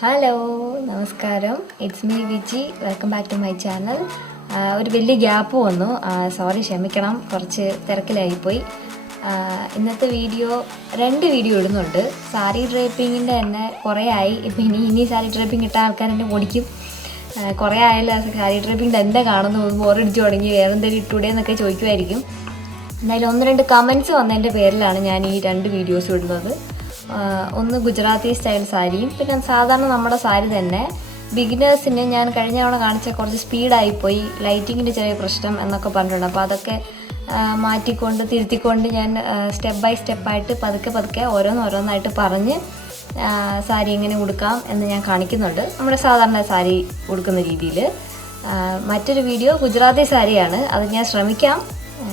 Hello നമസ്കാരം, it's me Viji. Welcome back to my channel. ഒരു വലിയ ഗ്യാപ്പ് വന്നു, സോറി, ക്ഷമിക്കണം, കുറച്ച് തിരക്കിലായിപ്പോയി. ഇന്നത്തെ രണ്ട് വീഡിയോ ഇടുന്നുണ്ട്. സാരി ഡ്രേപ്പിങ്ങിൻ്റെ തന്നെ കുറേ ആയി. ഇപ്പം ഇനി സാരി ഡ്രേപ്പിംഗ് ഇട്ട ആൾക്കാർ എന്നെ ഓടിക്കും. കുറേ ആയല്ലോ സാരി ഡ്രേപ്പിംഗ് തന്നെ കാണുന്നു, ബോറടിച്ചു തുടങ്ങി, വേറെ എന്തെങ്കിലും ഇട്ടൂടെ എന്നൊക്കെ ചോദിക്കുമായിരിക്കും. എന്തായാലും 1-2 കമൻറ്റ്സ് വന്നതിൻ്റെ പേരിലാണ് ഞാൻ ഈ 2 വീഡിയോസ് ഇടുന്നത്. ഒന്ന് ഗുജറാത്തി സ്റ്റൈൽ സാരിയും പിന്നെ സാധാരണ നമ്മുടെ സാരി തന്നെ. ബിഗിനേഴ്സിന് ഞാൻ കഴിഞ്ഞ തവണ കാണിച്ച കുറച്ച് സ്പീഡായിപ്പോയി, ലൈറ്റിങ്ങിൻ്റെ ചെറിയ പ്രശ്നം എന്നൊക്കെ പറഞ്ഞിട്ടുണ്ട്. അപ്പോൾ അതൊക്കെ മാറ്റിക്കൊണ്ട് തിരുത്തിക്കൊണ്ട് ഞാൻ സ്റ്റെപ്പ് ബൈ സ്റ്റെപ്പായിട്ട് പതുക്കെ ഓരോന്നായിട്ട് പറഞ്ഞ് സാരി എങ്ങനെ ഉടുക്കാം എന്ന് ഞാൻ കാണിക്കുന്നുണ്ട്, നമ്മുടെ സാധാരണ സാരി ഉടുക്കുന്ന രീതിയിൽ. മറ്റൊരു വീഡിയോ ഗുജറാത്തി സാരിയാണ്. അത് ഞാൻ ശ്രമിക്കാം,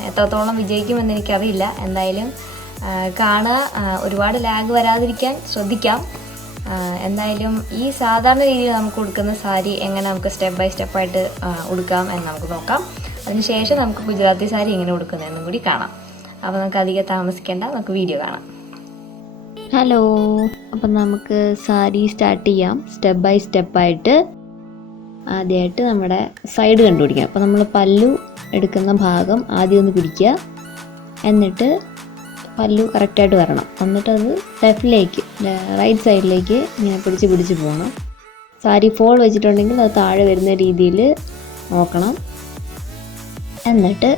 എത്രത്തോളം വിജയിക്കുമെന്ന് എനിക്കറിയില്ല. എന്തായാലും കാണുക, ഒരുപാട് ലാഗ് വരാതിരിക്കാൻ ശ്രദ്ധിക്കാം. എന്തായാലും ഈ സാധാരണ രീതിയിൽ നമുക്ക് ഉടുക്കുന്ന സാരി എങ്ങനെ നമുക്ക് സ്റ്റെപ്പ് ബൈ സ്റ്റെപ്പായിട്ട് ഉടുക്കാം എന്ന് നമുക്ക് നോക്കാം. അതിനുശേഷം നമുക്ക് ഗുജറാത്തി സാരി എങ്ങനെ ഉടുക്കുന്നതെന്നും കൂടി കാണാം. അപ്പോൾ നമുക്ക് അധികം താമസിക്കേണ്ട, നമുക്ക് വീഡിയോ കാണാം. ഹലോ, അപ്പം നമുക്ക് സാരി സ്റ്റാർട്ട് ചെയ്യാം സ്റ്റെപ്പ് ബൈ സ്റ്റെപ്പായിട്ട്. ആദ്യമായിട്ട് നമ്മുടെ സൈഡ് കണ്ടുപിടിക്കാം. അപ്പോൾ നമ്മൾ പല്ലു എടുക്കുന്ന ഭാഗം ആദ്യം ഒന്ന് പിടിക്കുക, എന്നിട്ട് പല്ലു കറക്റ്റായിട്ട് വരണം. എന്നിട്ടത് റൈറ്റ് സൈഡിലേക്ക് ഇങ്ങനെ പിടിച്ച് പോകണം. സാരി ഫോൾ വെച്ചിട്ടുണ്ടെങ്കിൽ അത് താഴെ വരുന്ന രീതിയിൽ നോക്കണം. എന്നിട്ട്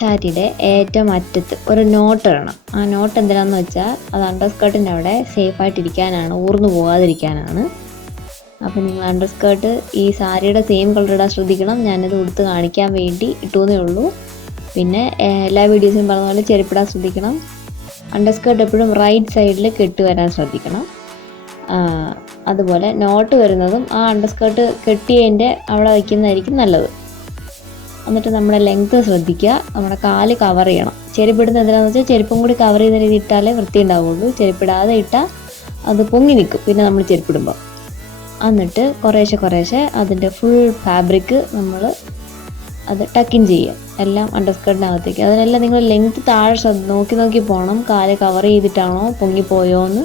സാരിയുടെ ഏറ്റവും അറ്റത്ത് ഒരു നോട്ട് ഇടണം. ആ നോട്ട് എന്തിനാണെന്ന് വെച്ചാൽ അത് അണ്ടർസ്കേർട്ടിൻ്റെ അവിടെ സേഫായിട്ടിരിക്കാനാണ്, ഊർന്നു പോകാതിരിക്കാനാണ്. അപ്പോൾ നിങ്ങൾ അണ്ടർസ്കേർട്ട് ഈ സാരിയുടെ സെയിം കളർ ഇടാൻ ശ്രദ്ധിക്കണം. ഞാനിത് ഉടുത്ത് കാണിക്കാൻ വേണ്ടി ഇട്ടുവെന്നേ ഉള്ളൂ. പിന്നെ എല്ലാ വീഡിയോസിലും പറഞ്ഞ പോലെ ചെരുപ്പിടാൻ ശ്രദ്ധിക്കണം. അണ്ടർസ്കേർട്ട് എപ്പോഴും റൈറ്റ് സൈഡിൽ കെട്ട് വരാൻ ശ്രദ്ധിക്കണം. അതുപോലെ നോട്ട് വരുന്നതും ആ അണ്ടർസ്കേർട്ട് കെട്ടിയതിൻ്റെ അവിടെ വയ്ക്കുന്നതായിരിക്കും നല്ലത്. എന്നിട്ട് നമ്മുടെ ലെങ്ത്ത് ശ്രദ്ധിക്കുക, നമ്മുടെ കാല് കവർ ചെയ്യണം. ചെരുപ്പിടുന്നത് എന്തിനാണെന്ന് വെച്ചാൽ ചെരുപ്പും കൂടി കവർ ചെയ്യുന്ന രീതി ഇട്ടാലേ വൃത്തി ഉണ്ടാവുള്ളൂ. ചെരുപ്പിടാതെ ഇട്ടാൽ അത് പൊങ്ങി നിൽക്കും പിന്നെ നമ്മൾ ചെരുപ്പിടുമ്പോൾ. എന്നിട്ട് കുറേശ്ശെ അതിൻ്റെ ഫുൾ ഫാബ്രിക് നമ്മൾ അത് ടക്കിൻ ചെയ്യുക, എല്ലാം അണ്ടർസ്കേർട്ടിനകത്തേക്ക്. അതിനെല്ലാം നിങ്ങൾ ലെങ്ത്ത് താഴെ നോക്കി പോകണം, കാല് കവർ ചെയ്തിട്ടാണോ പൊങ്ങിപ്പോയോ എന്ന്.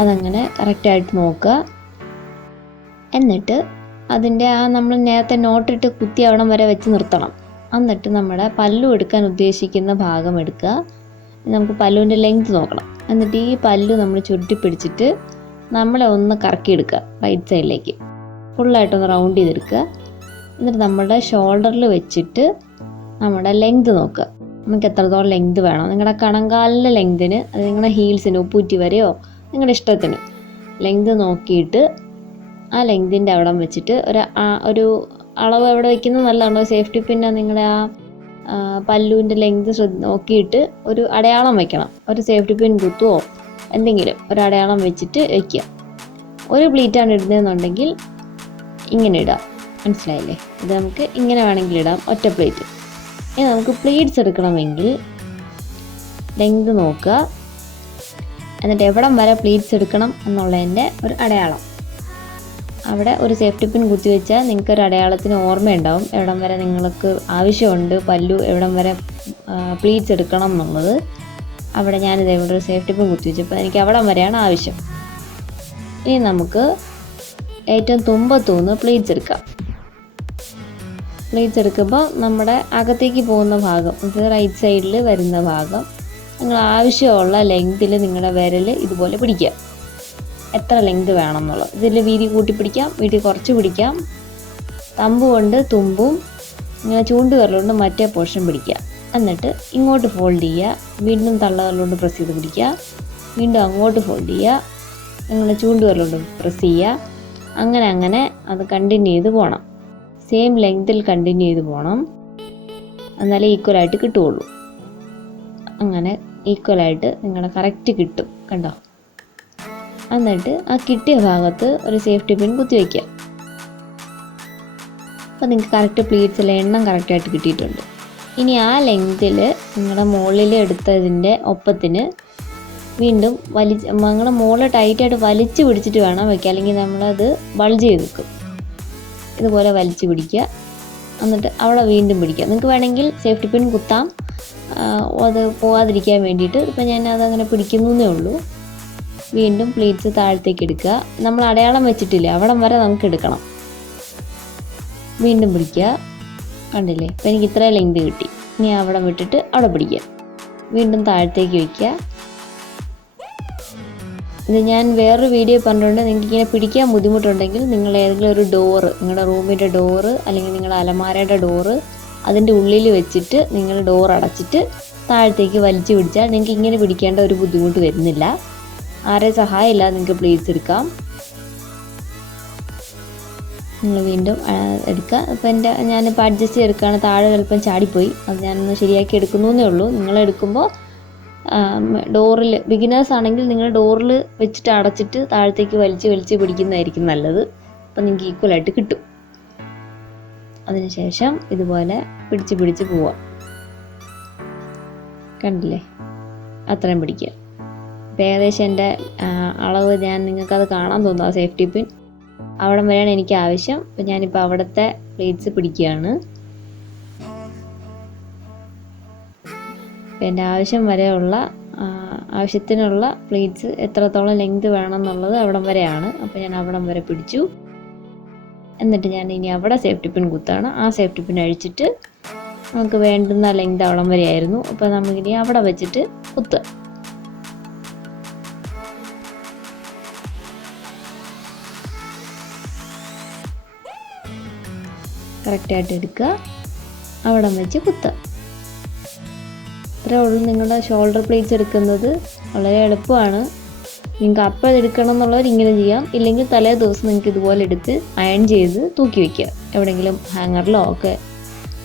അതങ്ങനെ കറക്റ്റായിട്ട് നോക്കുക. എന്നിട്ട് അതിൻ്റെ നമ്മൾ നേരത്തെ നോട്ടിട്ട് കുത്തി അവിടം വരെ വെച്ച് നിർത്തണം. എന്നിട്ട് നമ്മുടെ പല്ലു എടുക്കാൻ ഉദ്ദേശിക്കുന്ന ഭാഗം എടുക്കുക. നമുക്ക് പല്ലുവിൻ്റെ ലെങ്ത്ത് നോക്കണം. എന്നിട്ട് ഈ പല്ലു നമ്മൾ ചുരുട്ടി പിടിച്ചിട്ട് നമ്മളെ ഒന്ന് കറക്കിയെടുക്കുക റൈറ്റ് സൈഡിലേക്ക്, ഫുള്ളായിട്ടൊന്ന് റൗണ്ട് ചെയ്തെടുക്കുക. എന്നിട്ട് നമ്മുടെ ഷോൾഡറിൽ വെച്ചിട്ട് നമ്മുടെ ലെങ്ത് നോക്കുക. നമുക്ക് എത്രത്തോളം ലെങ്ത് വേണം, നിങ്ങളുടെ കണങ്കാലിൻ്റെ ലെങ്തിന്, അത് നിങ്ങളുടെ ഹീൽസിന് ഉപ്പൂറ്റി വരെയോ നിങ്ങളുടെ ഇഷ്ടത്തിന് ലെങ്ത് നോക്കിയിട്ട് ആ ലെങ്തിൻ്റെ അവിടെ വെച്ചിട്ട് ഒരു അളവ് എവിടെ വയ്ക്കുന്നത് നല്ലതാണോ, സേഫ്റ്റി പിന്നെ നിങ്ങളുടെ ആ പല്ലുവിൻ്റെ ലെങ്ത് നോക്കിയിട്ട് ഒരു അടയാളം വയ്ക്കണം. ഒരു സേഫ്റ്റി പിൻ കുത്തുവോ എന്തെങ്കിലും ഒരു അടയാളം വെച്ചിട്ട് വയ്ക്കുക. ഒരു പ്ലീറ്റാണ് ഇടുന്നതെന്നുണ്ടെങ്കിൽ ഇങ്ങനെ ഇടാം, മനസ്സിലായില്ലേ? ഇത് നമുക്ക് ഇങ്ങനെ വേണമെങ്കിൽ ഇടാം, ഒറ്റ പ്ലേറ്റ്. ഇനി നമുക്ക് പ്ലീറ്റ്സ് എടുക്കണമെങ്കിൽ ലെങ്ത് നോക്കുക, എന്നിട്ട് എവിടം വരെ പ്ലീറ്റ്സ് എടുക്കണം എന്നുള്ളതിൻ്റെ ഒരു അടയാളം അവിടെ ഒരു സേഫ്റ്റി പിൻ കുത്തി വെച്ചാൽ നിങ്ങൾക്കൊരു അടയാളത്തിന് ഓർമ്മയുണ്ടാവും എവിടം വരെ നിങ്ങൾക്ക് ആവശ്യമുണ്ട്, പല്ലു എവിടം വരെ പ്ലീറ്റ്സ് എടുക്കണം എന്നുള്ളത്. അവിടെ ഞാനിത് ഇവിടെ ഒരു സേഫ്റ്റി പിൻ കുത്തി വെച്ചപ്പോൾ എനിക്ക് അവിടം വരെയാണ് ആവശ്യം. ഇനി നമുക്ക് ഏറ്റവും തുമ്പത്തൂന്ന് പ്ലീറ്റ്സ് എടുക്കാം. പ്ലീറ്റ്സ് എടുക്കുമ്പോൾ നമ്മുടെ അകത്തേക്ക് പോകുന്ന ഭാഗം, അത് റൈറ്റ് സൈഡിൽ വരുന്ന ഭാഗം, നിങ്ങൾ ആവശ്യമുള്ള ലെങ്തിൽ നിങ്ങളുടെ വിരൽ ഇതുപോലെ പിടിക്കുക. എത്ര ലെങ്ത് വേണം എന്നുള്ളത്, ഇതിൽ വീതി കൂട്ടി പിടിക്കാം, വീതി കുറച്ച് പിടിക്കാം. തമ്പ് കൊണ്ട് തുമ്പും ഇങ്ങനെ ചൂണ്ടുവിരലുകൊണ്ട് മറ്റേ പോർഷൻ പിടിക്കുക. എന്നിട്ട് ഇങ്ങോട്ട് ഫോൾഡ് ചെയ്യുക, വീണ്ടും തള്ളവിരലുകൊണ്ട് പ്രസ് ചെയ്ത് പിടിക്കുക, വീണ്ടും അങ്ങോട്ട് ഫോൾഡ് ചെയ്യുക, നിങ്ങൾ ചൂണ്ടുവിരലുകൊണ്ട് പ്രസ് ചെയ്യുക. അങ്ങനെ അത് കണ്ടിന്യൂ ചെയ്ത് പോകണം. സെയിം ലെങ്തിൽ കണ്ടിന്യൂ ചെയ്ത് പോകണം, എന്നാലേ ഈക്വലായിട്ട് കിട്ടുകയുള്ളൂ. അങ്ങനെ ഈക്വലായിട്ട് നിങ്ങളുടെ കറക്റ്റ് കിട്ടും, കണ്ടോ? എന്നിട്ട് ആ കിട്ടിയ ഭാഗത്ത് ഒരു സേഫ്റ്റി പിൻ കുത്തി വയ്ക്കുക. അപ്പോൾ നിങ്ങൾക്ക് കറക്റ്റ് പ്ലീറ്റ്സിലെ എണ്ണം കറക്റ്റായിട്ട് കിട്ടിയിട്ടുണ്ട്. ഇനി ആ ലെങ്തിൽ നിങ്ങളുടെ മുകളിൽ എടുത്തതിൻ്റെ ഒപ്പത്തിന് വീണ്ടും നിങ്ങളുടെ മുകളിൽ ടൈറ്റായിട്ട് വലിച്ചു പിടിച്ചിട്ട് വേണം വയ്ക്കുക, അല്ലെങ്കിൽ നമ്മളത് ബൾജ് ചെയ്ത് നിൽക്കും. ഇതുപോലെ വലിച്ചു പിടിക്കുക, എന്നിട്ട് അവിടെ വീണ്ടും പിടിക്കുക. നിങ്ങൾക്ക് വേണമെങ്കിൽ സേഫ്റ്റി പിൻ കുത്താം, അത് പോകാതിരിക്കാൻ വേണ്ടിയിട്ട്. ഇപ്പം ഞാൻ അതങ്ങനെ പിടിക്കുന്നേ ഉള്ളൂ. വീണ്ടും പ്ലീറ്റ്സ് താഴത്തേക്ക് എടുക്കുക. നമ്മൾ അടയാളം വെച്ചിട്ടില്ലേ അവിടം വരെ നമുക്ക് എടുക്കണം. വീണ്ടും പിടിക്കുക. കണ്ടില്ലേ, അപ്പോൾ എനിക്ക് ഇത്രയും ലെങ്ത് കിട്ടി. ഇനി അവിടെ വിട്ടിട്ട് അവിടെ പിടിക്കുക. വീണ്ടും താഴത്തേക്ക് വയ്ക്കുക. ഇത് ഞാൻ വേറൊരു വീഡിയോ പറഞ്ഞിട്ടുണ്ട്. നിങ്ങൾക്ക് ഇങ്ങനെ പിടിക്കാൻ ബുദ്ധിമുട്ടുണ്ടെങ്കിൽ നിങ്ങൾ ഏതെങ്കിലും ഒരു ഡോറ്, നിങ്ങളുടെ റൂമിൻ്റെ ഡോറ് അല്ലെങ്കിൽ നിങ്ങളുടെ അലമാരയുടെ ഡോറ് അതിൻ്റെ ഉള്ളിൽ വെച്ചിട്ട് നിങ്ങൾ ഡോർ അടച്ചിട്ട് താഴത്തേക്ക് വലിച്ചു പിടിച്ചാൽ നിങ്ങൾക്ക് ഇങ്ങനെ പിടിക്കേണ്ട ഒരു ബുദ്ധിമുട്ട് വരുന്നില്ല. ആരെ സഹായമില്ല, നിങ്ങൾക്ക് പ്ലീറ്റ്സ് എടുക്കാം. നിങ്ങൾ വീണ്ടും എടുക്കുക. അപ്പോൾ ഞാനിപ്പോൾ അഡ്ജസ്റ്റ് ചെയ്തെടുക്കുകയാണ്. താഴെ ചിലപ്പം ചാടിപ്പോയി, അത് ഞാനൊന്ന് ശരിയാക്കി എടുക്കുന്നേ ഉള്ളൂ. നിങ്ങളെടുക്കുമ്പോൾ ഡോറിൽ ബിഗിനേഴ്സ് ആണെങ്കിൽ നിങ്ങൾ ഡോറിൽ വെച്ചിട്ട് അടച്ചിട്ട് താഴത്തേക്ക് വലിച്ച് പിടിക്കുന്നതായിരിക്കും നല്ലത്. അപ്പം നിങ്ങൾക്ക് ഈക്വലായിട്ട് കിട്ടും. അതിനുശേഷം ഇതുപോലെ പിടിച്ച് പോവാം. കണ്ടില്ലേ, അത്രയും പിടിക്കുക. അപ്പോൾ ഏകദേശം എൻ്റെ അളവ് ഞാൻ നിങ്ങൾക്കത് കാണാൻ തോന്നുന്നു. ആ സേഫ്റ്റി പിൻ അവിടെ വരെയാണ് എനിക്ക് ആവശ്യം. അപ്പോൾ ഞാനിപ്പോൾ അവിടുത്തെ പ്ലേറ്റ്സ് പിടിക്കുകയാണ്. അപ്പോൾ എൻ്റെ ആവശ്യത്തിനുള്ള പ്ലേറ്റ്സ് എത്രത്തോളം ലെങ്ത് വേണം എന്നുള്ളത് അവിടം വരെയാണ്. അപ്പോൾ ഞാൻ അവിടം വരെ പിടിച്ചു. എന്നിട്ട് ഞാൻ ഇനി അവിടെ സേഫ്റ്റി പിൻ കുത്താണ്. ആ സേഫ്റ്റി പിൻ അഴിച്ചിട്ട് നമുക്ക് വേണ്ടുന്ന ലെങ്ത് അവിടം വരെയായിരുന്നു. അപ്പോൾ നമുക്കിനി അവിടെ വെച്ചിട്ട് കുത്തുക. കറക്റ്റായിട്ട് എടുക്കുക, അവിടം വെച്ച് കുത്തുക. ഇത്രയേ ഉള്ളൂ. നിങ്ങളുടെ ഷോൾഡർ പ്ലേറ്റ്സ് എടുക്കുന്നത് വളരെ എളുപ്പമാണ്. നിങ്ങൾക്ക് അപ്പോൾ എടുക്കണം എന്നുള്ളവർ ഇങ്ങനെ ചെയ്യാം. ഇല്ലെങ്കിൽ തലേ ദിവസം നിങ്ങൾക്ക് ഇതുപോലെ എടുത്ത് അയൺ ചെയ്ത് തൂക്കി വയ്ക്കുക. എവിടെയെങ്കിലും ഹാങ്ങറിലോ ഒക്കെ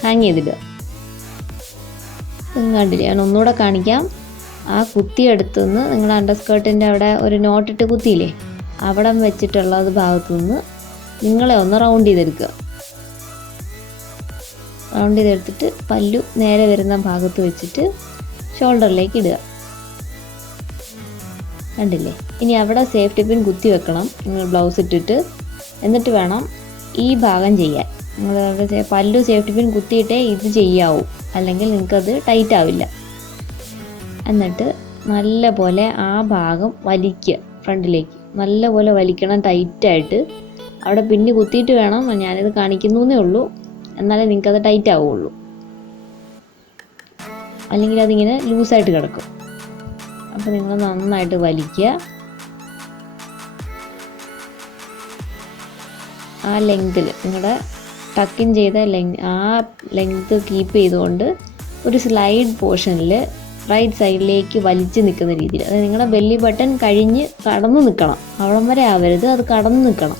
ഹാങ് ചെയ്തിടുക. കണ്ടില്ലേ, ഞാൻ ഒന്നുകൂടെ കാണിക്കാം. ആ കുത്തിയെടുത്തുനിന്ന് നിങ്ങൾ അണ്ടർസ്കേർട്ടിൻ്റെ അവിടെ ഒരു നോട്ടിട്ട് കുത്തിയില്ലേ, അവിടം വെച്ചിട്ടുള്ളത് ഭാഗത്തുനിന്ന് നിങ്ങളെ ഒന്ന് റൗണ്ട് ചെയ്തെടുക്കുക. റൗണ്ട് ചെയ്തെടുത്തിട്ട് പല്ലു നേരെ വരുന്ന ഭാഗത്ത് വെച്ചിട്ട് ഷോൾഡറിലേക്ക് ഇടുക. കണ്ടില്ലേ, ഇനി അവിടെ സേഫ്റ്റി പിൻ കുത്തി വെക്കണം നിങ്ങൾ ബ്ലൗസ് ഇട്ടിട്ട്. എന്നിട്ട് വേണം ഈ ഭാഗം ചെയ്യാൻ. നിങ്ങൾ അവിടെ പല്ലു സേഫ്റ്റി പിൻ കുത്തിയിട്ടേ ഇത് ചെയ്യാവൂ, അല്ലെങ്കിൽ നിങ്ങൾക്കത് ടൈറ്റ് ആവില്ല. എന്നിട്ട് നല്ല പോലെ ആ ഭാഗം വലിക്കുക, ഫ്രണ്ടിലേക്ക് നല്ല പോലെ വലിക്കണം ടൈറ്റായിട്ട്. അവിടെ പിന്ന് കുത്തിയിട്ട് വേണം, ഞാനിത് കാണിക്കുന്നേ ഉള്ളൂ, എന്നാലേ നിങ്ങൾക്കത് ടൈറ്റ് ആവുള്ളൂ. അല്ലെങ്കിൽ അതിങ്ങനെ ലൂസായിട്ട് കിടക്കും. അപ്പോൾ നിങ്ങൾ നന്നായിട്ട് വലിക്കുക. ആ ലെങ്തിൽ നിങ്ങളുടെ ടക്കിൻ ചെയ്ത ആ ലെങ്ത് കീപ്പ് ചെയ്തുകൊണ്ട് ഒരു സ്ലൈഡ് പോർഷനിൽ റൈറ്റ് സൈഡിലേക്ക് വലിച്ച് നിൽക്കുന്ന രീതിയിൽ, അതായത് നിങ്ങളുടെ ബെല്ലി ബട്ടൺ കഴിഞ്ഞ് കടന്ന് നിൽക്കണം. അവിടം വരെ ആവരുത്, അത് കടന്ന് നിൽക്കണം.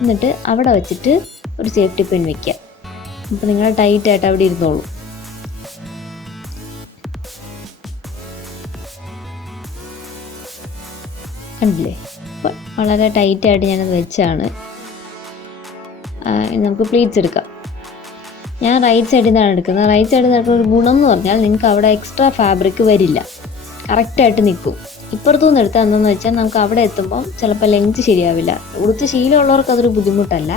എന്നിട്ട് അവിടെ വെച്ചിട്ട് ഒരു സേഫ്റ്റി പിൻ വയ്ക്കുക. അപ്പോൾ നിങ്ങൾ ടൈറ്റായിട്ട് അവിടെ ഇരുന്നോളൂ. കണ്ടില്ലേ, അപ്പോൾ വളരെ ടൈറ്റായിട്ട് ഞാനത് വെച്ചാണ്. നമുക്ക് പ്ലീറ്റ്സ് എടുക്കാം. ഞാൻ റൈറ്റ് സൈഡിൽ നിന്നാണ് എടുക്കുന്നത്. റൈറ്റ് സൈഡിൽ നിന്ന് എടുക്കുന്ന ഒരു ഗുണം എന്ന് പറഞ്ഞാൽ നിങ്ങൾക്ക് അവിടെ എക്സ്ട്രാ ഫാബ്രിക് വരില്ല, കറക്റ്റായിട്ട് നിൽക്കും. ഇപ്പുറത്തുനിന്ന് എടുത്താൽ എന്താണെന്ന് വെച്ചാൽ നമുക്ക് അവിടെ എത്തുമ്പം ചിലപ്പോൾ ലെങ്ത് ശരിയാവില്ല. ഉടുത്ത് ശീലമുള്ളവർക്ക് അതൊരു ബുദ്ധിമുട്ടല്ല.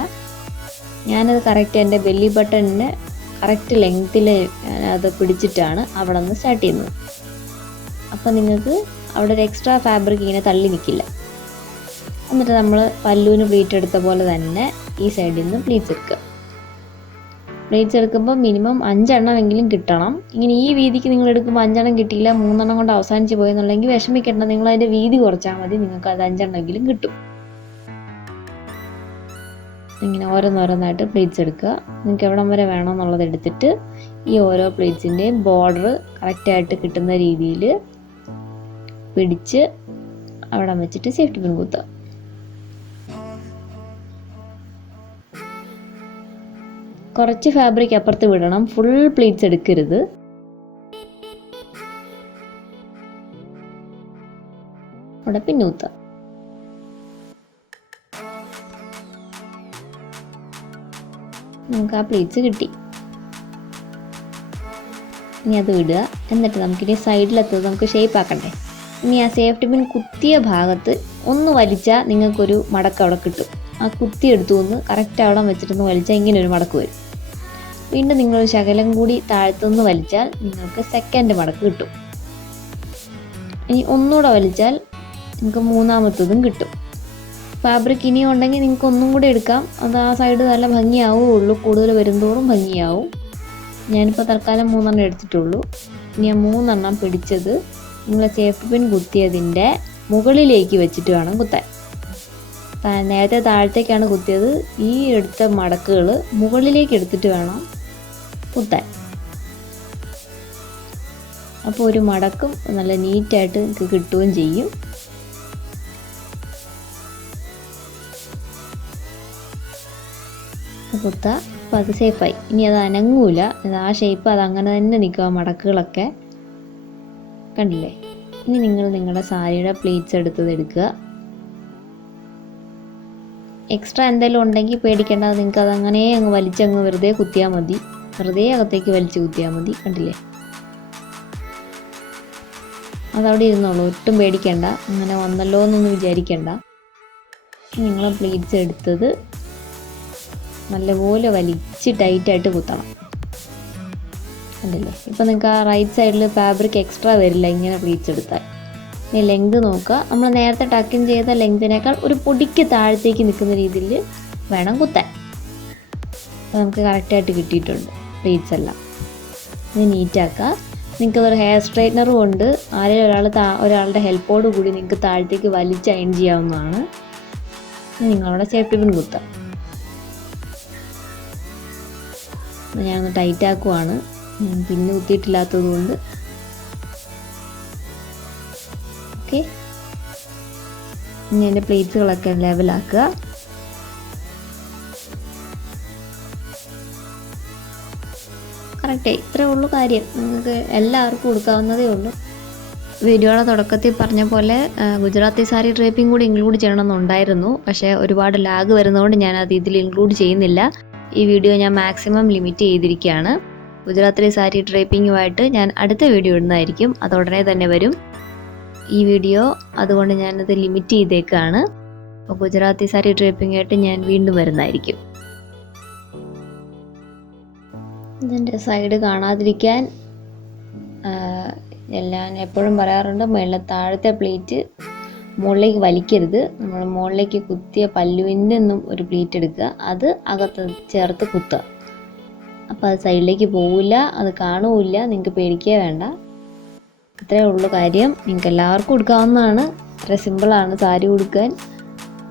ഞാനത് കറക്റ്റ് എൻ്റെ ബെല്ലി ബട്ടണിന് കറക്റ്റ് ലെങ്ത്തിൽ അത് പിടിച്ചിട്ടാണ് അവിടെ നിന്ന് സ്റ്റാർട്ട് ചെയ്യുന്നത്. അപ്പോൾ നിങ്ങൾക്ക് അവിടെ ഒരു എക്സ്ട്രാ ഫാബ്രിക് ഇങ്ങനെ തള്ളി നിൽക്കില്ല. എന്നിട്ട് നമ്മൾ പല്ലുവിന് പ്ലീറ്റ് എടുത്ത പോലെ തന്നെ ഈ സൈഡിൽ നിന്ന് പ്ലീറ്റ്സ് എടുക്കുക. പ്ലീറ്റ്സ് എടുക്കുമ്പോൾ മിനിമം 5 എണ്ണമെങ്കിലും കിട്ടണം. ഇങ്ങനെ ഈ വീതിക്ക് നിങ്ങൾ എടുക്കുമ്പോൾ 5 എണ്ണം കിട്ടിയില്ല, 3 എണ്ണം കൊണ്ട് അവസാനിച്ച് പോയെന്നുണ്ടെങ്കിൽ വിഷമിക്കേണ്ട. നിങ്ങൾ അതിൻ്റെ വീതി കുറച്ചാൽ മതി, നിങ്ങൾക്ക് അത് 5 എണ്ണമെങ്കിലും കിട്ടും. ഇങ്ങനെ ഓരോന്നോരോന്നായിട്ട് പ്ലീറ്റ്സ് എടുക്കുക. നിങ്ങൾക്ക് എവിടം വരെ വേണമെന്നുള്ളത് എടുത്തിട്ട് ഈ ഓരോ പ്ലീറ്റ്സിൻ്റെയും ബോർഡർ കറക്റ്റായിട്ട് കിട്ടുന്ന രീതിയിൽ പിടിച്ച് അവിടെ വെച്ചിട്ട് സേഫ്റ്റി പിൻ കുത്തുക. കുറച്ച് ഫാബ്രിക് അപ്പുറത്ത് വിടണം, ഫുൾ പ്ലീറ്റ്സ് എടുക്കരുത്. അവിടെ പിൻ കുത്തുക. നമുക്ക് ആ പ്ലീറ്റ്സ് കിട്ടി. ഇനി അത് വിടുക. എന്നിട്ട് നമുക്കിനി സൈഡിലെത്തത് നമുക്ക് ഷേപ്പ് ആക്കണ്ടേ. ഇനി ആ സേഫ്റ്റി പിൻ കുത്തിയ ഭാഗത്ത് ഒന്ന് വലിച്ചാൽ നിങ്ങൾക്കൊരു മടക്ക് അവിടെ കിട്ടും. ആ കുത്തി എടുത്തു ഒന്ന് കറക്റ്റ് അവിടെ വെച്ചിട്ടൊന്ന് വലിച്ചാൽ ഇങ്ങനെ ഒരു മടക്ക് വരും. വീണ്ടും നിങ്ങളൊരു ശകലം കൂടി താഴ്ത്തുനിന്ന് വലിച്ചാൽ നിങ്ങൾക്ക് സെക്കൻഡ് മടക്ക് കിട്ടും. ഇനി ഒന്നുകൂടെ വലിച്ചാൽ നിങ്ങൾക്ക് മൂന്നാമത്തതും കിട്ടും. ഫാബ്രിക് ഇനിയും ഉണ്ടെങ്കിൽ നിങ്ങൾക്ക് ഒന്നും കൂടെ എടുക്കാം. അത് ആ സൈഡ് നല്ല ഭംഗിയാവുള്ളൂ, കൂടുതൽ വരുന്തോറും ഭംഗിയാവും. ഞാനിപ്പോൾ തൽക്കാലം 3 എടുത്തിട്ടുള്ളൂ. ഇനി ആ 3 പിടിച്ചത് നിങ്ങൾ സേഫ്റ്റി പിൻ കുത്തിയതിൻ്റെ മുകളിലേക്ക് വെച്ചിട്ട് വേണം കുത്താൻ. നേരത്തെ താഴത്തേക്കാണ് കുത്തിയത്, ഈ എടുത്ത മടക്കുകൾ മുകളിലേക്ക് എടുത്തിട്ട് വേണം കുത്താൻ. അപ്പോൾ ഒരു മടക്കും നല്ല നീറ്റായിട്ട് നിങ്ങൾക്ക് കിട്ടുകയും ചെയ്യും. കുത്താം. അപ്പോൾ അത് സേഫായി. ഇനി അത് അനങ്ങൂല, ആ ഷേപ്പ് അത് അങ്ങനെ തന്നെ നിൽക്കുക, മടക്കുകളൊക്കെ കണ്ടില്ലേ. ഇനി നിങ്ങൾ നിങ്ങളുടെ സാരിയുടെ പ്ലീറ്റ്സ് എടുക്കുക. എക്സ്ട്രാ എന്തെങ്കിലും ഉണ്ടെങ്കിൽ പേടിക്കേണ്ട, നിങ്ങൾക്ക് അതങ്ങനെ അങ്ങ് വലിച്ചങ്ങ് വെറുതെ കുത്തിയാൽ മതി, വെറുതെ അകത്തേക്ക് വലിച്ച് കുത്തിയാൽ മതി. കണ്ടില്ലേ, അതവിടെ ഇരുന്നോളൂ, ഒട്ടും പേടിക്കേണ്ട, അങ്ങനെ വന്നല്ലോ എന്നൊന്നും വിചാരിക്കേണ്ട. നിങ്ങൾ പ്ലീറ്റ്സ് എടുത്തത് നല്ലപോലെ വലിച്ച് ടൈറ്റായിട്ട് കുത്തണം. കണ്ടില്ലേ, ഇപ്പോൾ നിങ്ങൾക്ക് ആ റൈറ്റ് സൈഡിൽ ഫാബ്രിക് എക്സ്ട്രാ വരില്ല ഇങ്ങനെ പ്ലീറ്റ്സ് എടുത്താൽ. ഇനി ലെങ്ത് നോക്കുക, നമ്മൾ നേരത്തെ ടക്കിൻ ചെയ്ത ലെങ്തിനേക്കാൾ ഒരു പൊടിക്ക് താഴത്തേക്ക് നിൽക്കുന്ന രീതിയിൽ വേണം കുത്താൻ. അപ്പോൾ നമുക്ക് കറക്റ്റായിട്ട് കിട്ടിയിട്ടുണ്ട് പ്ലീറ്റ്സ് എല്ലാം. ഇത് നീറ്റാക്കുക. നിങ്ങൾക്കതൊരു ഹെയർ സ്ട്രൈറ്റ്നറും ഉണ്ട്, ആരെങ്കിലും ഒരാളുടെ ഹെൽപ്പോട് കൂടി നിങ്ങൾക്ക് താഴത്തേക്ക് വലിച്ച് അയൺ ചെയ്യാവുന്നതാണ്. നിങ്ങളുടെ സേഫ്റ്റി പിൻ കുത്താം. ഞാനൊന്ന് ടൈറ്റ് ആക്കുവാണ്, പിന്നെ കുത്തിയിട്ടില്ലാത്തത് കൊണ്ട്. ഓക്കെ, ഇനി എൻ്റെ പ്ലേറ്റ്സുകളൊക്കെ ലെവലാക്കുക. കറക്റ്റ്, ഇത്രേ ഉള്ളൂ കാര്യം. നിങ്ങൾക്ക് എല്ലാവർക്കും കൊടുക്കാവുന്നതേ ഉള്ളൂ. വീഡിയോയുടെ തുടക്കത്തിൽ പറഞ്ഞ പോലെ ഗുജറാത്തി സാരി ഡ്രേപ്പിംഗ് കൂടി ഇൻക്ലൂഡ് ചെയ്യണമെന്നുണ്ടായിരുന്നു, പക്ഷേ ഒരുപാട് ലാഗ് വരുന്നതുകൊണ്ട് ഞാനത് ഇതിൽ ഇൻക്ലൂഡ് ചെയ്യുന്നില്ല. ഈ വീഡിയോ ഞാൻ മാക്സിമം ലിമിറ്റ് ചെയ്തിരിക്കുകയാണ്. ഗുജറാത്തി സാരി ഡ്രേപ്പിങ്ങുമായിട്ട് ഞാൻ അടുത്ത വീഡിയോ ഇടുന്നതായിരിക്കും, അത് ഉടനെ തന്നെ വരും. ഈ വീഡിയോ അതുകൊണ്ട് ഞാനത് ലിമിറ്റ് ചെയ്തേക്കാണ്. അപ്പോൾ ഗുജറാത്തി സാരി ഡ്രേപ്പിംഗായിട്ട് ഞാൻ വീണ്ടും വരുന്നതായിരിക്കും. ഇതിൻ്റെ സൈഡ് കാണാതിരിക്കാൻ ഞാൻ എപ്പോഴും പറയാറുണ്ട്, മുകളിലെ താഴത്തെ പ്ലേറ്റ് മുകളിലേക്ക് വലിക്കരുത്. നമ്മൾ മുകളിലേക്ക് കുത്തിയ പല്ലുവിൻ്റെ നിന്നും ഒരു പ്ലേറ്റ് എടുക്കുക, അത് അകത്ത് ചേർത്ത് കുത്തുക. അപ്പോൾ അത് സൈഡിലേക്ക് പോവില്ല, അത് കാണുമില്ല, നിങ്ങൾക്ക് പേടിക്കുക വേണ്ട. ഇത്രയേ ഉള്ളൂ കാര്യം. നിങ്ങൾക്ക് എല്ലാവർക്കും കൊടുക്കാവുന്നതാണ്, അത്ര സിമ്പിളാണ് സാരി ഉടുക്കാൻ.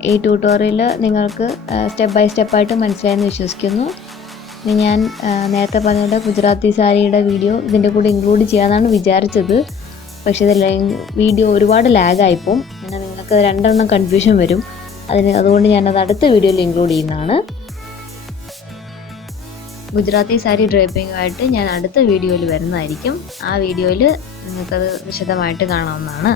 ഈ ട്യൂട്ടോറിയൽ നിങ്ങൾക്ക് സ്റ്റെപ്പ് ബൈ സ്റ്റെപ്പായിട്ട് മനസ്സിലായെന്ന് വിശ്വസിക്കുന്നു. ഇനി ഞാൻ നേരത്തെ പറഞ്ഞ ഗുജറാത്തി സാരിയുടെ വീഡിയോ ഇതിൻ്റെ കൂടെ ഇൻക്ലൂഡ് ചെയ്യാമെന്നാണ് വിചാരിച്ചത്, പക്ഷേ ഇത് വീഡിയോ ഒരുപാട് ലാഗായിപ്പോൾ പിന്നെ നിങ്ങൾക്ക് 2 കൺഫ്യൂഷൻ വരും. അതുകൊണ്ട് ഞാനത് അടുത്ത വീഡിയോയിൽ ഇൻക്ലൂഡ് ചെയ്യുന്നതാണ്. ഗുജറാത്തി സാരി ഡ്രേപ്പിങ്ങുമായിട്ട് ഞാൻ അടുത്ത വീഡിയോയിൽ വരുന്നതായിരിക്കും. ആ വീഡിയോയിൽ നിങ്ങൾക്കത് വിശദമായിട്ട് കാണാവുന്നതാണ്.